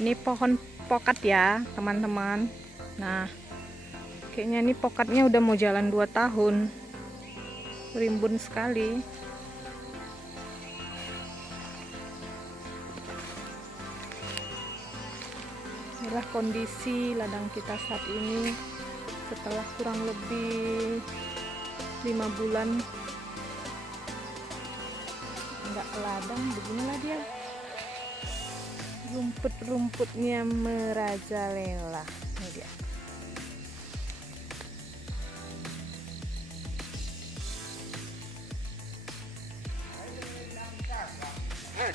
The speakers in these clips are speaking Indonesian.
Ini pohon pokat ya teman-teman. Nah, kayaknya ini pokatnya udah mau jalan 2 tahun. Rimbun sekali. Inilah kondisi ladang kita saat ini setelah kurang lebih 5 bulan nggak ke ladang. Beginilah dia, rumput-rumputnya merajalela. Ini dia.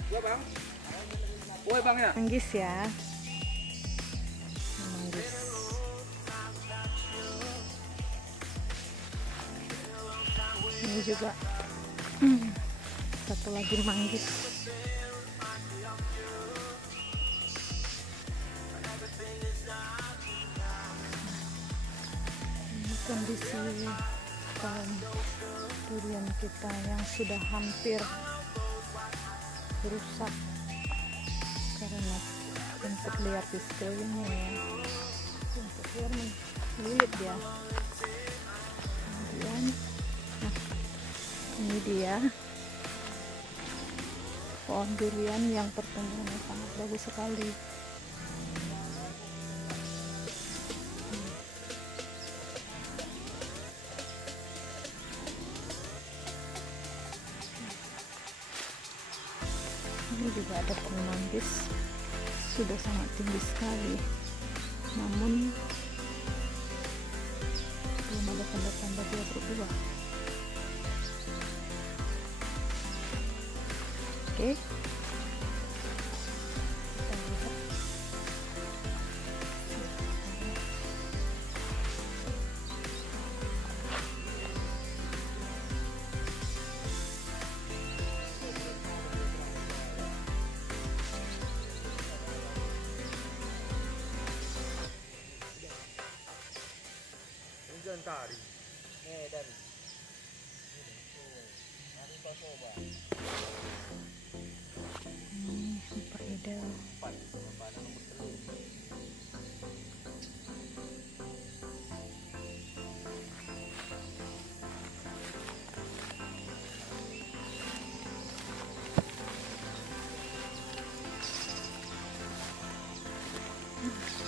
Gua bang, woi bang ya. Manggis ya, manggis. Ini juga satu lagi manggis. Ini kondisi pohon durian kita yang sudah hampir rusak karena rumput liar di sekelilingnya ya. Rumput liar melilit dia. Kemudian ini dia pohon durian yang pertumbuhannya sangat bagus sekali. Ini juga ada pohon manggis, sudah sangat tinggi sekali, namun belum ada tanda-tanda dia berbuah. Oke, kita lihat. Tari, Medan, Super ideal.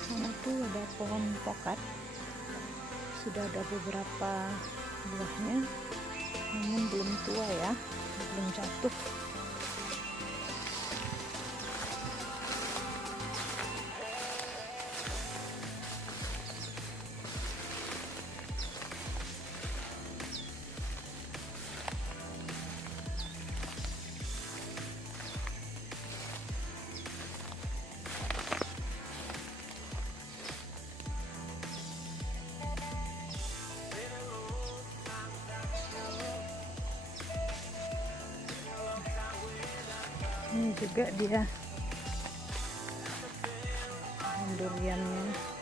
Sana tuh ada pohon pokat, sudah ada beberapa buahnya, namun belum tua ya, belum jatuh. Ini juga dia duriannya.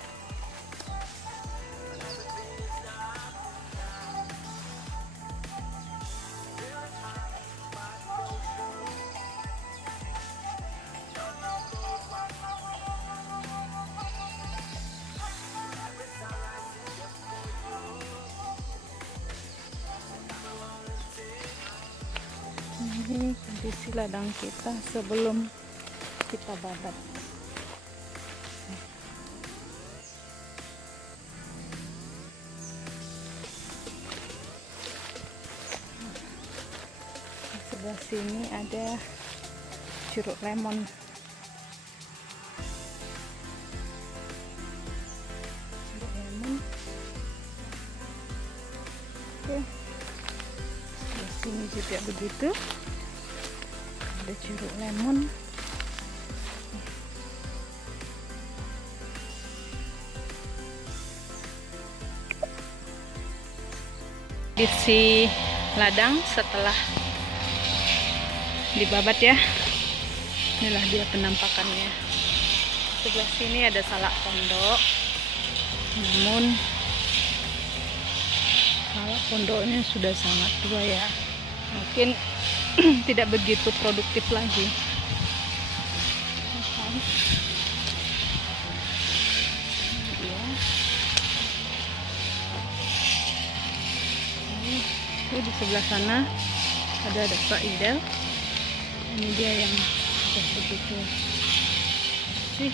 Ini kondisi ladang kita sebelum kita babat. Di sebelah sini ada jeruk lemon. Jeruk lemon. Oke. Di sini juga begitu. Ada jeruk lemon. Isi ladang setelah dibabat ya. Inilah dia penampakannya. Sebelah sini ada salak pondok, namun salak pondoknya sudah sangat tua ya, mungkin tidak begitu produktif lagi. Ini di sebelah sana ada Pak Idel. Ini dia yang sudah begitu sih.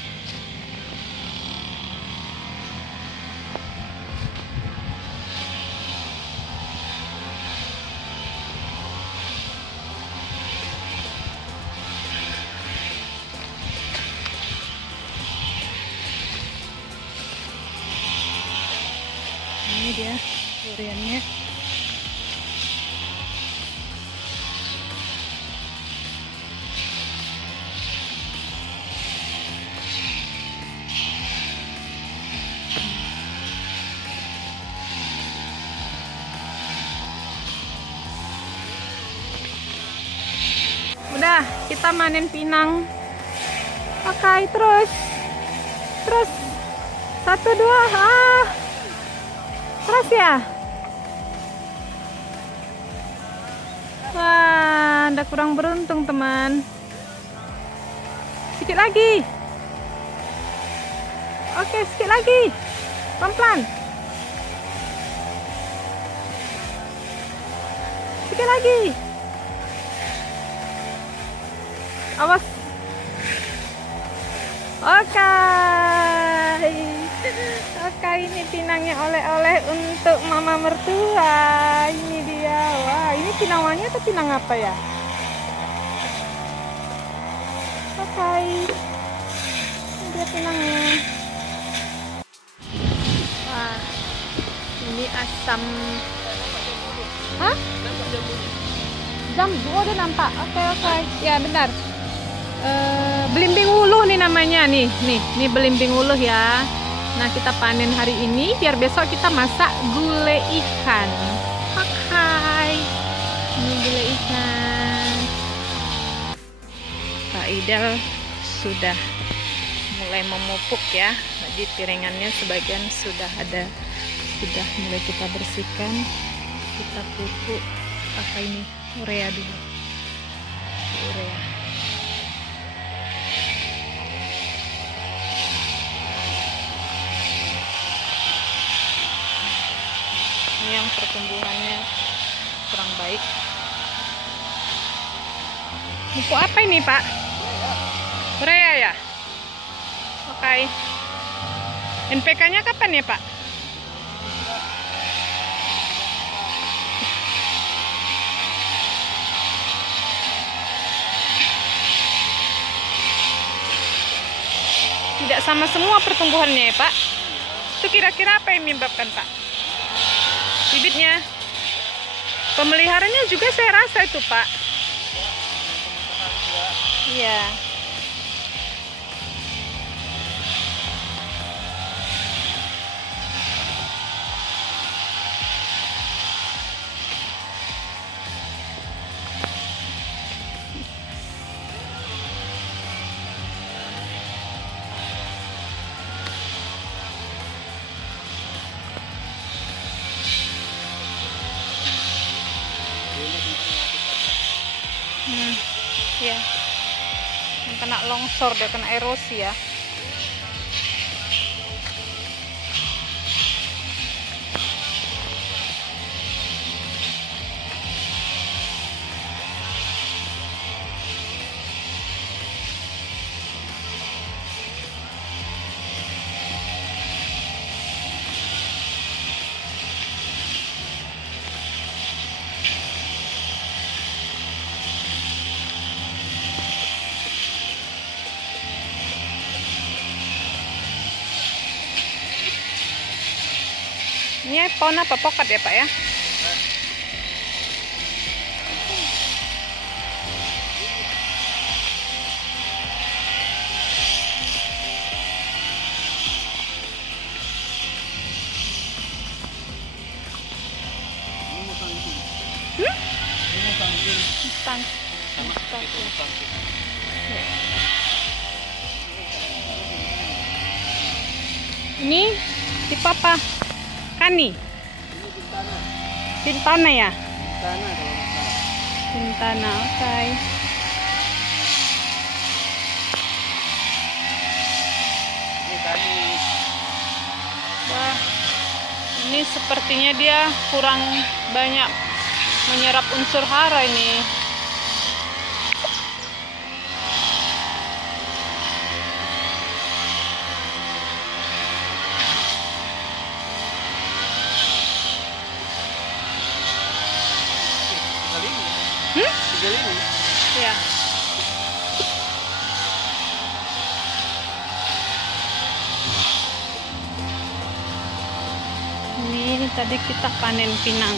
Ini dia duriannya. Udah, kita manen pinang. Oke, terus. 1, 2, terus ya. Wah, Anda kurang beruntung, teman. Sedikit lagi. Oke, sedikit lagi. Pelan-pelan. Sedikit lagi. Awas. Oke, ini pinangnya oleh-oleh untuk mama mertua. Ini dia. Wah, ini pinang atau pinang apa ya? Oke. Ini dia pinangnya. Wah, ini asam. Hah? Jambu, oh, udah nampak. Oke. Ya, benar. Belimbing uluh nih namanya nih belimbing uluh ya. Nah, kita panen hari ini biar besok kita masak gulai ikan. Oke, ini gulai ikan. Pak Idel sudah mulai memupuk ya. Jadi piringannya sebagian sudah mulai kita bersihkan, kita pupuk pakai ini urea dulu. Urea. Ini yang pertumbuhannya kurang baik. Pupuk apa ini, Pak? Urea ya? Oke. NPK-nya kapan ya, Pak? Tidak sama semua pertumbuhannya ya, Pak? Itu kira-kira apa yang menyebabkan, Pak? Bibitnya? Pemeliharanya juga saya rasa itu, Pak. Iya. Ya, yang kena longsor, dia kena erosi ya. Ini pohon apa? Pokat ya, Pak ya? Mustang. Ini tipe apa? Kani? Ini bintana. Bintana ya? Bintana kalau nggak salah. Quintana, oke. Ini tadi. Wah, ini sepertinya dia kurang banyak menyerap unsur hara ini. Kali ini. Hmm? 3 lini. Ya. Ini tadi kita panen pinang.